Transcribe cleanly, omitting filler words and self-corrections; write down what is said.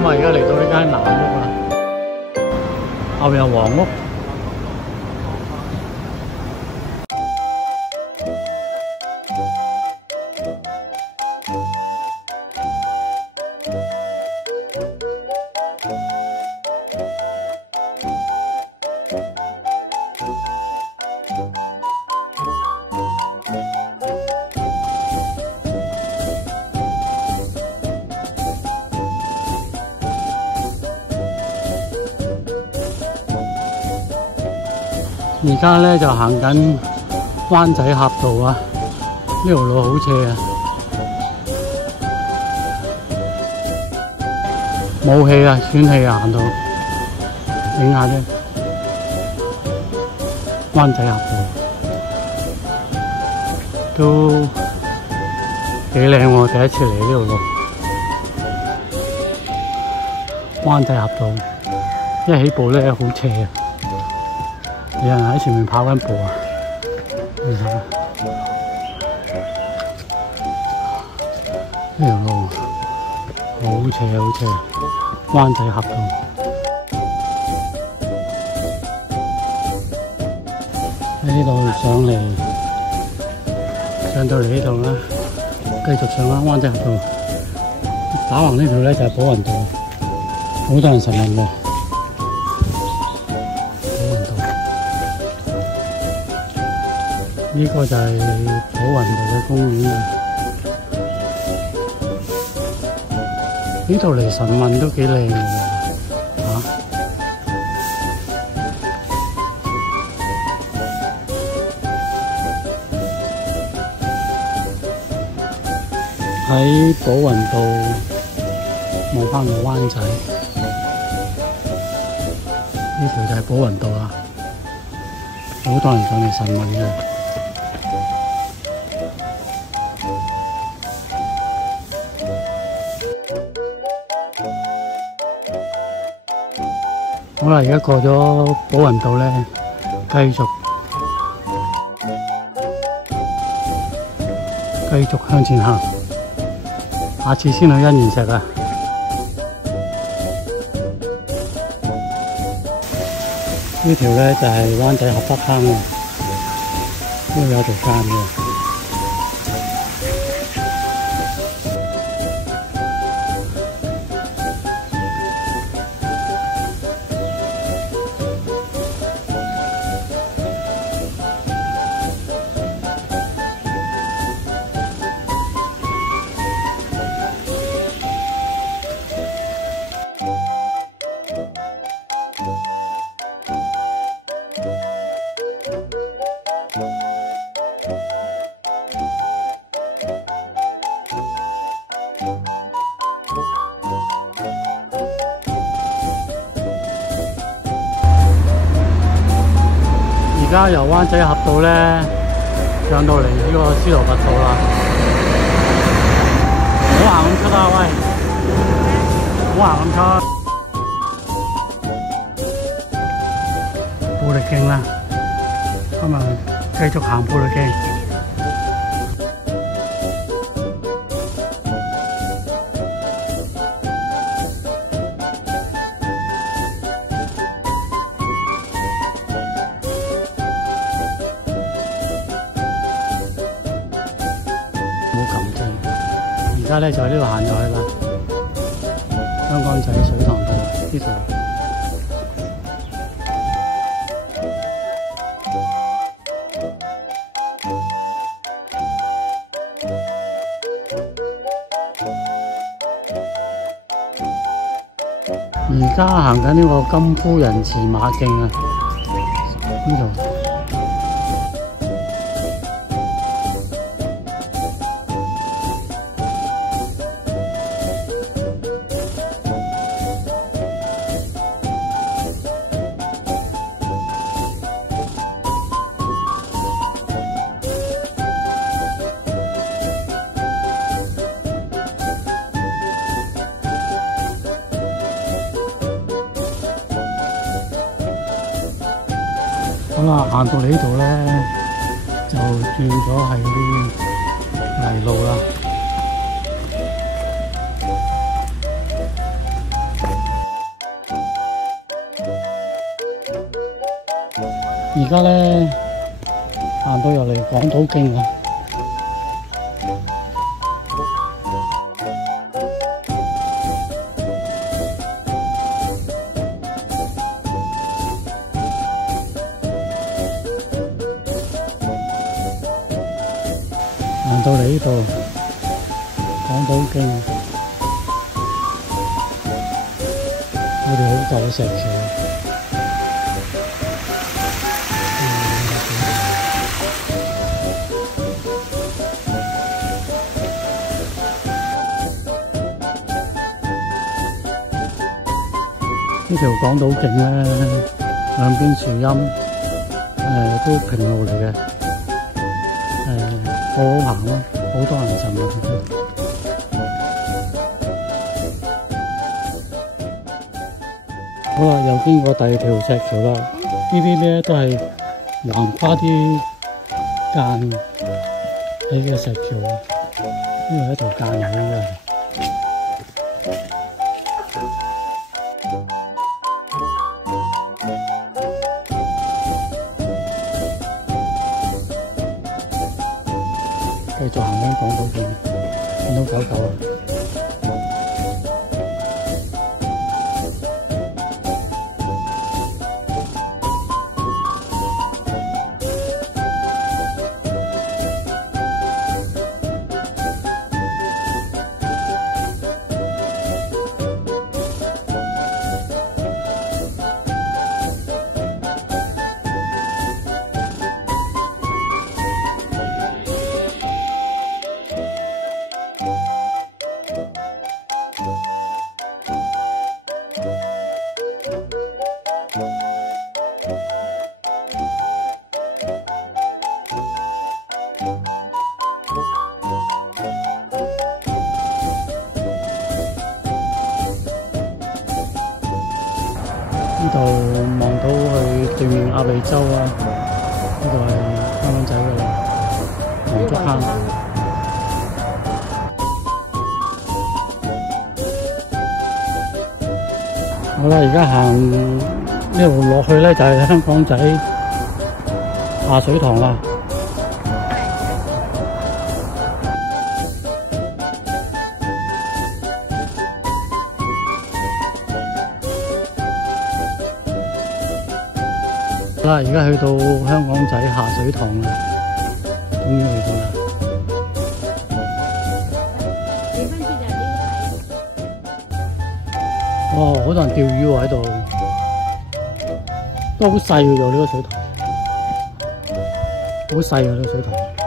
嘛，而家嚟到呢間藍屋啦，後邊有黃屋。而家咧就行緊灣仔峽道啊！呢條路好斜啊，冇氣啊，喘氣啊，行到影下啫。灣仔峽道都幾靚喎，第一次嚟呢條路。灣仔峽道一起步咧好斜啊！有人喺前面跑緊步啊！你睇下呢條路好斜好斜，灣仔峽道。喺呢度上到嚟呢度啦，繼續上啦灣仔峽道。打橫呢條咧就係寶雲道，好多人詢問嘅。呢個就係寶雲道嘅公園啊！呢度嚟詢問都幾靚嘅喎，喺寶雲道望翻個灣仔，呢條就係寶雲道啦，好多人上嚟詢問嘅。好啦，而家過咗寶雲道咧，繼續向前行。下次先去欣園石啊！呢條咧就係灣仔峽北坑啊，呢度有條間嘅。而家由灣仔峽道咧上到嚟呢個司徒拔道啦，唔好行咁出啦，喂！唔好行咁出。布力徑啦，咁啊繼續行布力徑。而家咧就喺呢度行入去啦，香港仔水塘道呢度。而家行緊呢個金夫人祠馬徑啊，呢度。好啦，行到嚟呢度咧，就轉咗係啲泥路啦。而家咧行到入嚟港島徑啦，行到嚟呢度港島徑，我哋好舊嘅石橋。呢條港島徑咧，兩邊樹蔭，都平路嚟嘅，好好行咯，好多人浸啊！好啦，又經過第二條石橋啦，呢邊咧都係橫跨啲間起嘅石橋，呢個係一條間嚟嘅。繼續行緊港島徑，見到狗狗啊！呢度望到去對面鴨脷洲啊！呢度係香港仔嘅黃竹坑。好啦，而家行呢度落去咧，就係香港仔下水塘啦。好啦，而家去到香港仔下水塘啦，終於去到啦。哇，好多人釣魚喎喺度，都好細嘅啫，呢個水塘，好細嘅呢個水塘。